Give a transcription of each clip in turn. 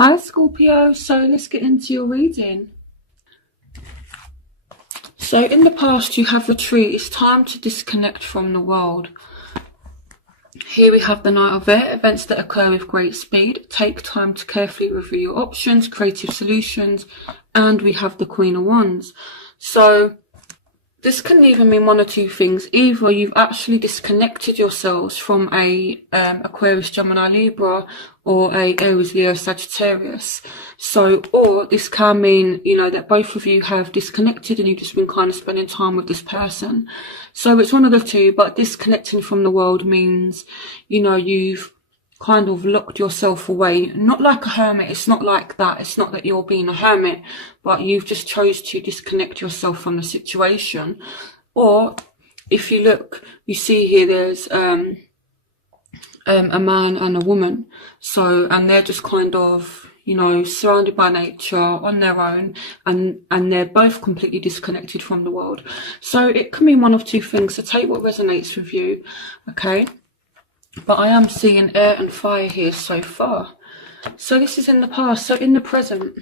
Hi Scorpio, so let's get into your reading. So in the past you have retreat, it's time to disconnect from the world. Here we have the Knight of Air, events that occur with great speed. Take time to carefully review your options, creative solutions, and we have the Queen of Wands. So this can even mean one or two things. Either you've actually disconnected yourselves from a Aquarius, Gemini, Libra, or a Aries, Leo, Sagittarius. So, or this can mean, that both of you have disconnected and you've just been kind of spending time with this person. So it's one of the two, but disconnecting from the world means, you've kind of locked yourself away, not like a hermit. It's not like that. It's not that you're being a hermit, but you've just chose to disconnect yourself from the situation. Or if you look, you see here there's a man and a woman, and they're just kind of surrounded by nature on their own, and they're both completely disconnected from the world. So it can mean one of two things, so take what resonates with you, okay? But I am seeing air and fire here so far. So this is in the past. So in the present,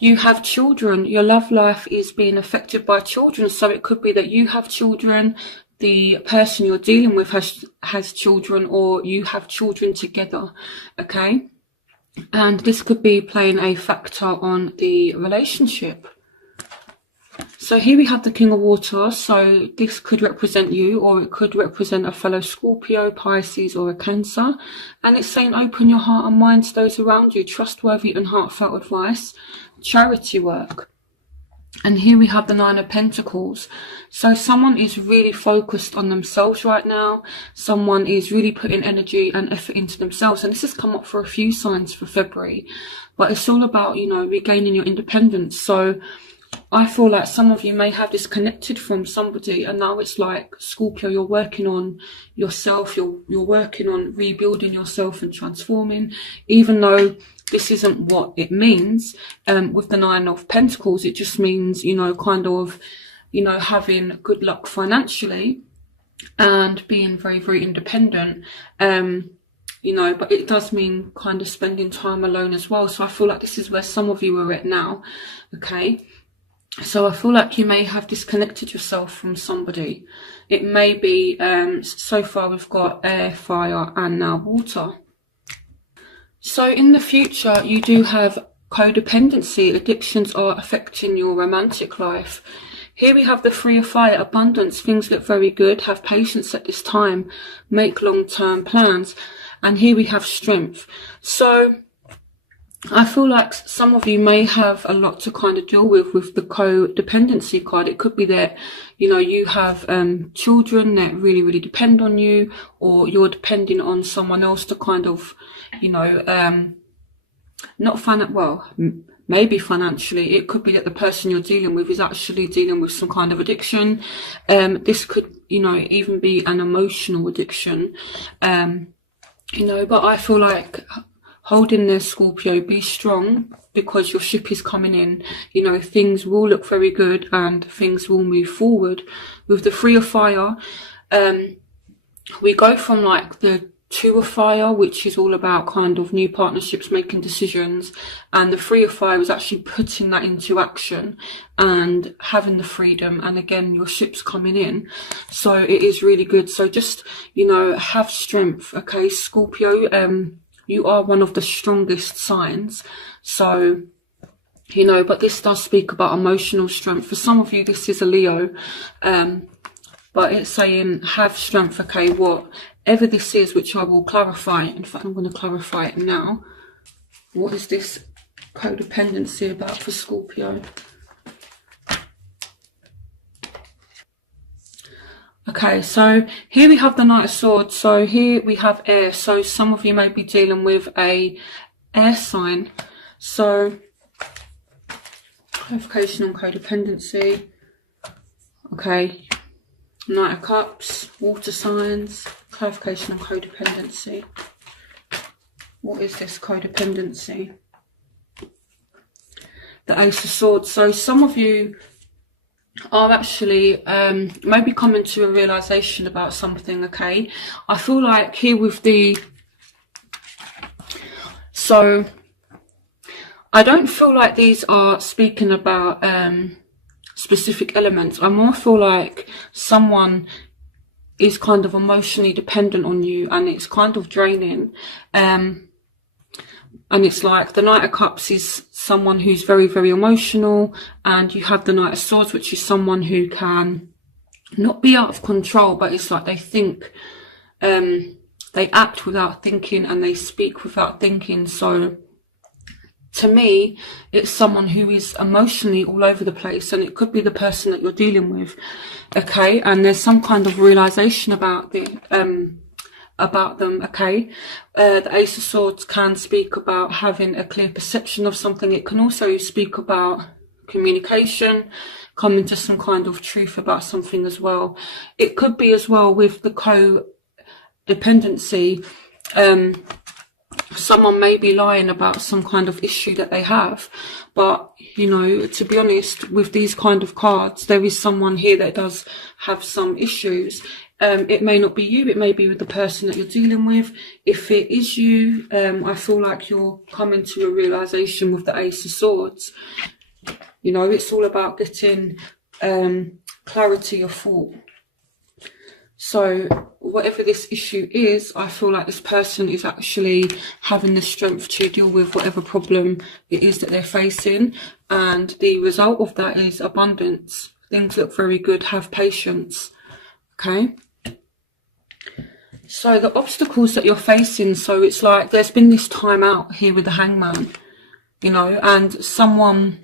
you have children. Your love life is being affected by children. So it could be that you have children, the person you're dealing with has children, or you have children together, okay? And this could be playing a factor on the relationship. So here we have the King of Water, so this could represent you, or it could represent a fellow Scorpio, Pisces, or a Cancer. And it's saying open your heart and mind to those around you, trustworthy and heartfelt advice, charity work. And here we have the Nine of Pentacles. So someone is really focused on themselves right now. Someone is really putting energy and effort into themselves. And this has come up for a few signs for February. But it's all about, regaining your independence. So I feel like some of you may have disconnected from somebody, and now it's like, Scorpio, you're working on yourself, you're working on rebuilding yourself and transforming, even though this isn't what it means. With the Nine of Pentacles, it just means, having good luck financially and being very, very independent. But it does mean kind of spending time alone as well. So I feel like this is where some of you are at now, okay? So I feel like you may have disconnected yourself from somebody. It may be, so far we've got air, fire, and now water. So in the future, you do have codependency. Addictions are affecting your romantic life. Here we have the Three of Fire, abundance. Things look very good. Have patience at this time. Make long-term plans. And here we have strength. So I feel like some of you may have a lot to kind of deal with the codependency card. It could be that, you have children that really, really depend on you, or you're depending on someone else to kind of, maybe financially. It could be that the person you're dealing with is actually dealing with some kind of addiction. This could, even be an emotional addiction, but I feel like, hold in there, Scorpio, be strong, because your ship is coming in. Things will look very good and things will move forward. With the Three of Fire, we go from like the Two of Fire, which is all about kind of new partnerships, making decisions, and the Three of Fire is actually putting that into action and having the freedom. And again, your ship's coming in, so it is really good. So just, have strength, okay, Scorpio. You are one of the strongest signs. So, but this does speak about emotional strength. For some of you, this is a Leo. But it's saying have strength, okay, whatever this is, which I will clarify. In fact, I'm going to clarify it now. What is this codependency about for Scorpio? Okay, so here we have the Knight of Swords. So here we have air. So some of you may be dealing with a air sign. So clarification on codependency. Okay, Knight of Cups, water signs, clarification on codependency. What is this codependency? The Ace of Swords. So some of you are actually maybe coming to a realization about something, okay? I feel like here with the So I don't feel like these are speaking about specific elements. I more feel like someone is kind of emotionally dependent on you, and it's kind of draining. And it's like the Knight of Cups is someone who's very, very emotional, and you have the Knight of Swords, which is someone who can not be out of control, but it's like they think, they act without thinking, and they speak without thinking. So to me, it's someone who is emotionally all over the place, and it could be the person that you're dealing with, okay? And there's some kind of realization about them, okay? The Ace of Swords can speak about having a clear perception of something. It can also speak about communication, coming to some kind of truth about something as well. It could be as well with the codependency. Someone may be lying about some kind of issue that they have, but you know, to be honest, with these kind of cards, there is someone here that does have some issues. It may not be you, it may be with the person that you're dealing with. If it is you, I feel like you're coming to a realization with the Ace of Swords. You know, it's all about getting clarity of thought. So whatever this issue is, I feel like this person is actually having the strength to deal with whatever problem it is that they're facing. And the result of that is abundance. Things look very good. Have patience. Okay. So the obstacles that you're facing, so it's like there's been this time out here with the Hangman, you know, and someone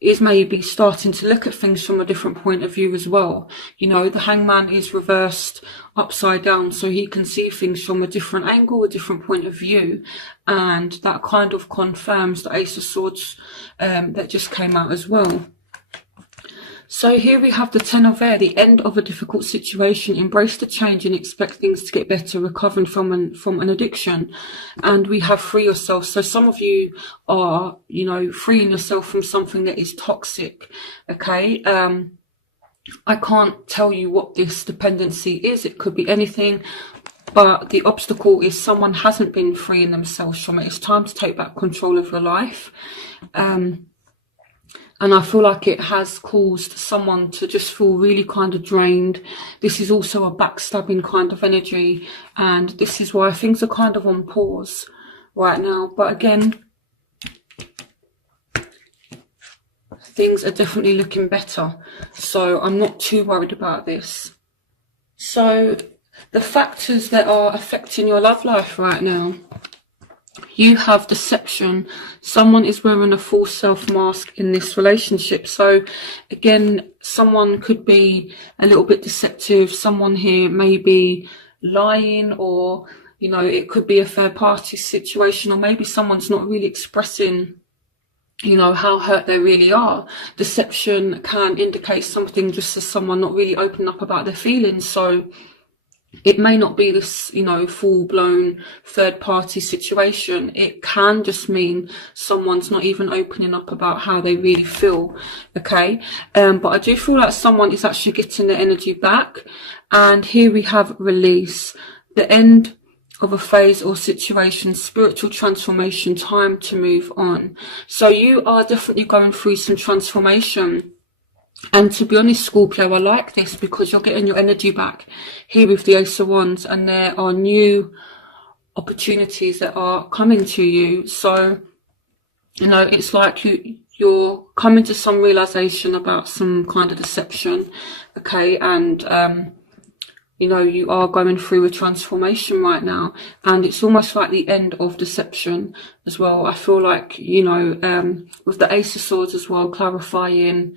is maybe starting to look at things from a different point of view as well. You know, the Hangman is reversed upside down, so he can see things from a different angle, a different point of view. And that kind of confirms the Ace of Swords that just came out as well. So here we have the Ten of Air, the end of a difficult situation. Embrace the change and expect things to get better, recovering from an addiction. And we have free yourself. So some of you are, you know, freeing yourself from something that is toxic. Okay. I can't tell you what this dependency is. It could be anything. But the obstacle is someone hasn't been freeing themselves from it. It's time to take back control of your life. And I feel like it has caused someone to just feel really kind of drained. This is also a backstabbing kind of energy. And this is why things are kind of on pause right now. But again, things are definitely looking better. So I'm not too worried about this. So the factors that are affecting your love life right now. You have deception. Someone is wearing a full self mask in this relationship. So again, someone could be a little bit deceptive. Someone here may be lying, or, you know, it could be a third party situation, or maybe someone's not really expressing, you know, how hurt they really are. Deception can indicate something just as someone not really opening up about their feelings. So it may not be this, you know, full-blown third-party situation. It can just mean someone's not even opening up about how they really feel, okay? But I do feel like someone is actually getting their energy back. And here we have release, the end of a phase or situation, spiritual transformation, time to move on. So you are definitely going through some transformation. And to be honest, Scorpio, I like this because you're getting your energy back here with the Ace of Wands, and there are new opportunities that are coming to you. So, you know, it's like you're coming to some realization about some kind of deception, okay? And, you know, you are going through a transformation right now, and it's almost like the end of deception as well. I feel like, you know, with the Ace of Swords as well, clarifying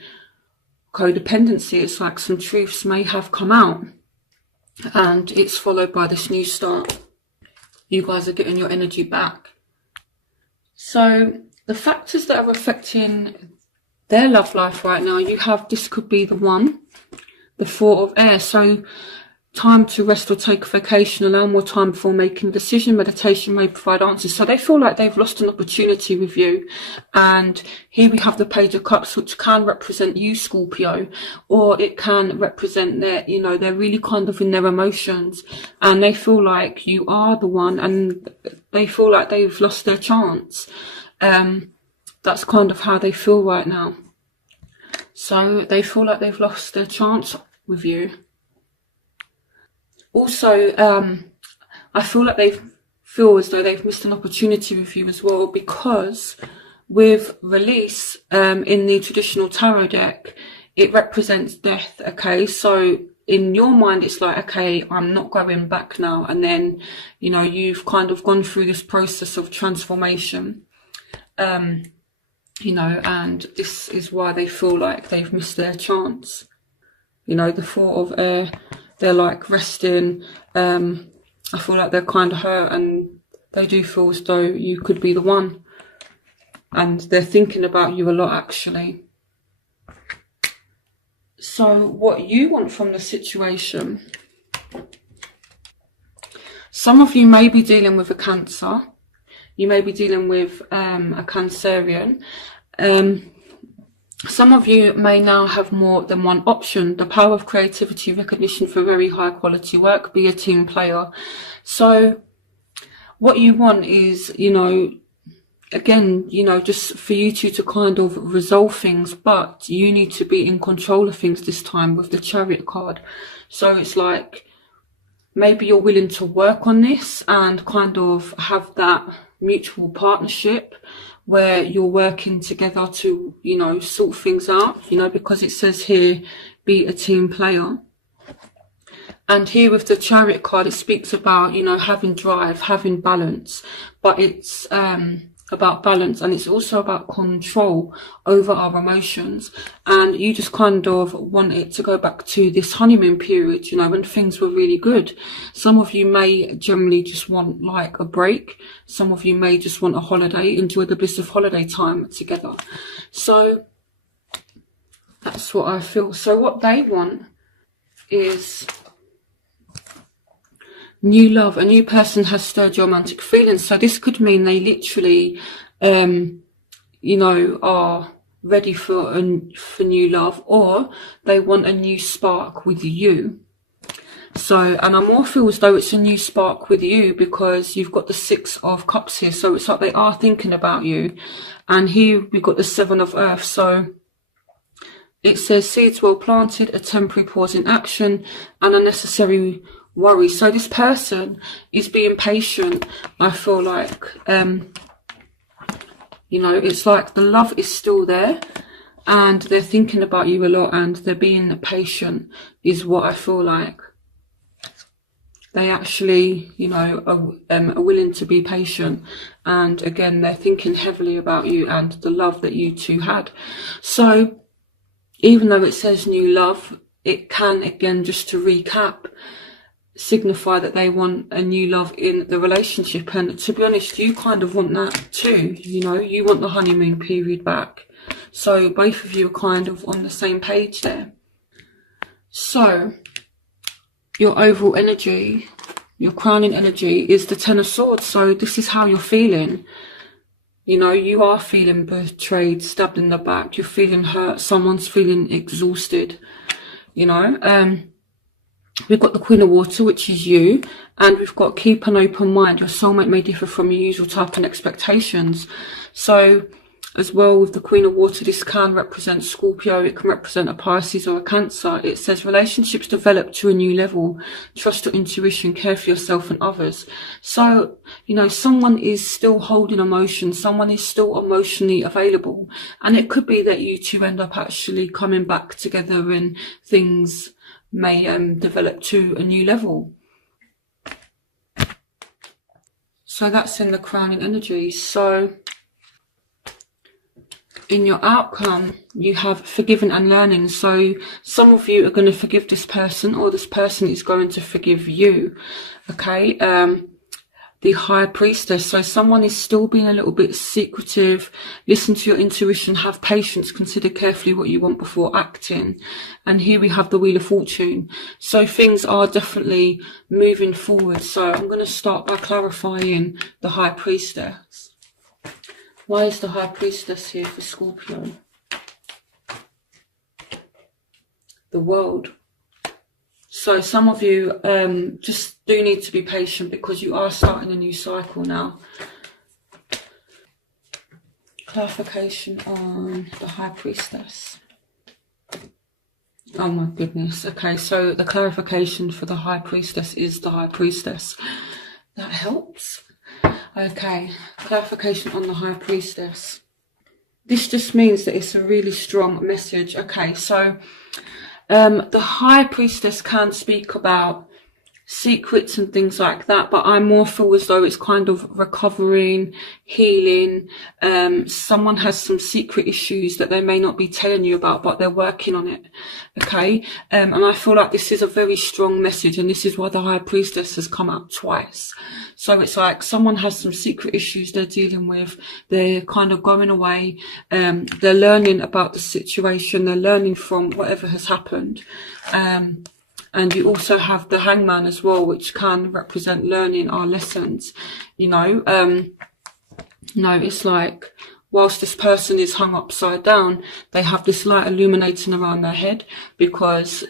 codependency, it's like some truths may have come out, and it's followed by this new start. You guys are getting your energy back. So the factors that are affecting their love life right now, you have, this could be the one, the Four of Air. So time to rest or take a vacation, allow more time before making a decision, meditation may provide answers. So they feel like they've lost an opportunity with you. And here we have the Page of Cups, which can represent you, Scorpio, or it can represent their, you know, they're really kind of in their emotions and they feel like you are the one and they feel like they've lost their chance. That's kind of how they feel right now. So they feel like they've lost their chance with you. Also, I feel like they feel as though they've missed an opportunity with you as well, because with release in the traditional tarot deck, it represents death, okay? So in your mind, it's like, okay, I'm not going back now. And then, you know, you've kind of gone through this process of transformation, you know, and this is why they feel like they've missed their chance. You know, the Four of Air, they're like resting. I feel like they're kind of hurt and they do feel as though you could be the one. And they're thinking about you a lot, actually. So what you want from the situation. Some of you may be dealing with a Cancer. You may be dealing with a Cancerian. Some of you may now have more than one option. The power of creativity, recognition for very high quality work, be a team player. So what you want is, you know, again, you know, just for you two to kind of resolve things, but you need to be in control of things this time with the Chariot card. So it's like, maybe you're willing to work on this and kind of have that mutual partnership where you're working together to, you know, sort things out, you know, because it says here, be a team player. And here with the Chariot card, it speaks about, you know, having drive, having balance, but it's about balance, and it's also about control over our emotions. And you just kind of want it to go back to this honeymoon period, you know, when things were really good. Some of you may generally just want like a break. Some of you may just want a holiday, enjoy the bliss of holiday time together. So that's what I feel. So what they want is new love. A new person has stirred your romantic feelings. So this could mean they literally, you know, are ready for new love, or they want a new spark with you. So, and I more feel as though it's a new spark with you because you've got the Six of Cups here. So it's like they are thinking about you. And here we've got the Seven of Earth. So it says seeds well planted, a temporary pause in action, and a necessary worry. So this person is being patient. I feel like, you know, it's like the love is still there and they're thinking about you a lot and they're being patient is what I feel like. They actually, you know, are willing to be patient. And again, they're thinking heavily about you and the love that you two had. So even though it says new love, it can, again, just to recap, signify that they want a new love in the relationship. And to be honest, you kind of want that too, you know, you want the honeymoon period back. So both of you are kind of on the same page there. So your overall energy, your crowning energy is the Ten of Swords. So this is how you're feeling. You know, you are feeling betrayed, stabbed in the back, you're feeling hurt, someone's feeling exhausted, you know. We've got the Queen of Water, which is you, and we've got keep an open mind. Your soulmate may differ from your usual type and expectations. So as well with the Queen of Water, this can represent Scorpio, it can represent a Pisces or a Cancer. It says relationships develop to a new level. Trust your intuition, care for yourself and others. So, you know, someone is still holding emotion, someone is still emotionally available. And it could be that you two end up actually coming back together and things may develop to a new level. So that's in the crowning energy. So in your outcome, you have forgiven and learning. So some of you are going to forgive this person, or this person is going to forgive you. Okay. the High Priestess. So someone is still being a little bit secretive. Listen to your intuition, have patience, consider carefully what you want before acting. And here we have the Wheel of Fortune. So things are definitely moving forward. So I'm going to start by clarifying the High Priestess. Why is the High Priestess here for Scorpio? The World. So some of you just do need to be patient because you are starting a new cycle now. Clarification on the High Priestess. Oh my goodness. Okay, so the clarification for the High Priestess is the High Priestess. That helps. Okay, clarification on the High Priestess. This just means that it's a really strong message. Okay, so the High Priestess can speak about secrets and things like that, but I more feel as though it's kind of recovering, healing. Someone has some secret issues that they may not be telling you about, but they're working on it. Okay, and I feel like this is a very strong message, and this is why the High Priestess has come out twice. So it's like someone has some secret issues they're dealing with. They're kind of going away. They're learning about the situation. They're learning from whatever has happened. And you also have the Hangman as well, which can represent learning our lessons. You know, no, it's like whilst this person is hung upside down, they have this light illuminating around their head, because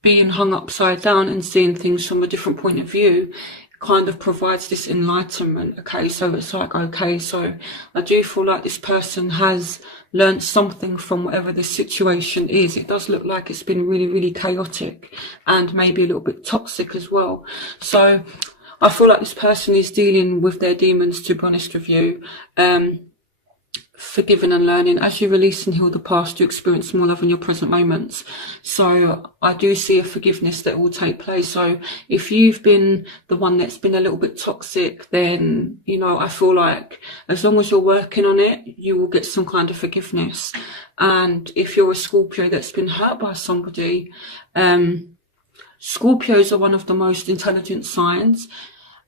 being hung upside down and seeing things from a different point of view kind of provides this enlightenment. Okay, so it's like, okay, so I do feel like this person has learned something from whatever this situation is. It does look like it's been really, really chaotic and maybe a little bit toxic as well. So I feel like this person is dealing with their demons, to be honest with you. Forgiving and learning. As you release and heal the past, you experience more love in your present moments. So I do see a forgiveness that will take place. So if you've been the one that's been a little bit toxic, then, you know, I feel like as long as you're working on it, you will get some kind of forgiveness. And if you're a Scorpio that's been hurt by somebody, Scorpios are one of the most intelligent signs.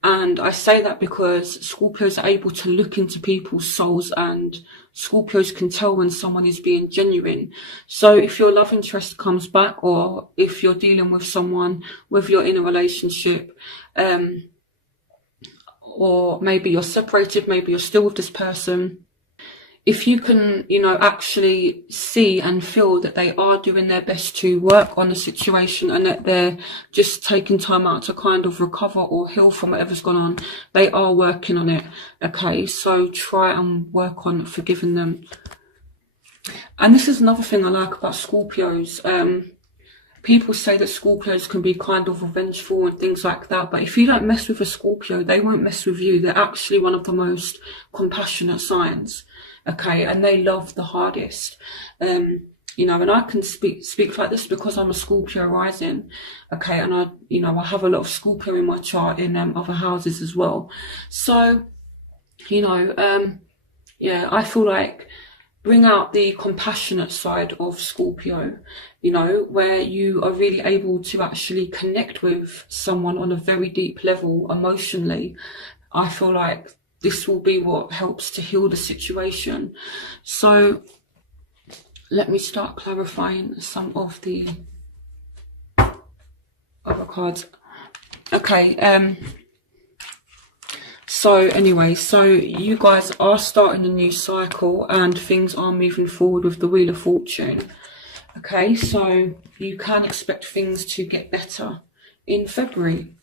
And I say that because Scorpios are able to look into people's souls, and Scorpios can tell when someone is being genuine. So if your love interest comes back, or if you're dealing with someone, whether you're in a relationship, or maybe you're separated, maybe you're still with this person, if you can, you know, actually see and feel that they are doing their best to work on the situation, and that they're just taking time out to kind of recover or heal from whatever's gone on, they are working on it. Okay, so try and work on forgiving them. And this is another thing I like about Scorpios. People say that Scorpios can be kind of revengeful and things like that, but if you don't mess with a Scorpio, they won't mess with you. They're actually one of the most compassionate signs. Okay, and they love the hardest. You know, and I can speak like this because I'm a Scorpio rising. Okay, and I have a lot of Scorpio in my chart in other houses as well. So, you know, yeah, I feel like bring out the compassionate side of Scorpio, you know, where you are really able to actually connect with someone on a very deep level emotionally. I feel like this will be what helps to heal the situation. So let me start clarifying some of the other cards. Okay, so anyway, so you guys are starting a new cycle and things are moving forward with the Wheel of Fortune. Okay, so you can expect things to get better in February.